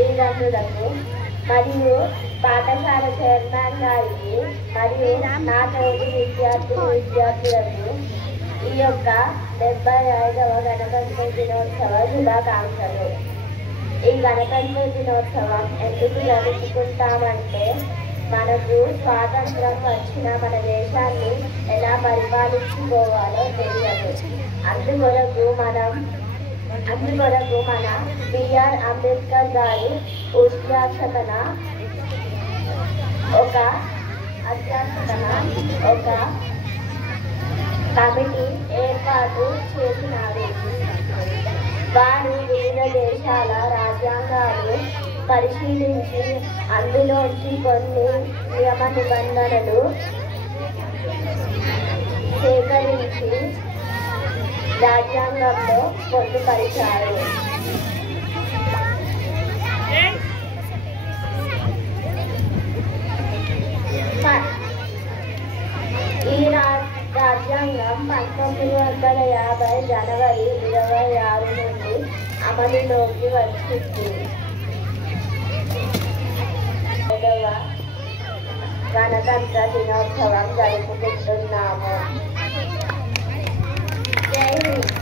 తల్లిదండ్రులకు మరియు పాఠశాల చైర్మన్ గారికి మరియు నా తోటి విద్యార్థులకు ఈ యొక్క 75వ గణతంత్ర దినోత్సవ శుభాకాంక్షలు. ఈ గణతంత్ర దినోత్సవం ఎందుకు జరుపుకుంటామంటే మనకు స్వాతంత్రం వచ్చిన మన దేశాన్ని ఎలా పరిపాలించుకోవాలో తెలియదు. అందుకొరకు మన బిఆర్ అంబేద్కర్ గారి అధ్యక్షతన ఒక కమిటీ ఏర్పాటు చేసినారు. వారు వివిధ దేశాల రాజ్యాంగాలు పరిశీలించి అందులోంచి కొన్ని నియమ నిబంధనలు సేకరించి రాజ్యాంగంలో పొందుపరిచారు. ఈ రాజ్యాంగం 1950 జనవరి 26 నుండి అమలులోకి వచ్చింది. 5వ గణతంత్ర దినోత్సవం జరుపుకుంటున్నాము. జై హింద్.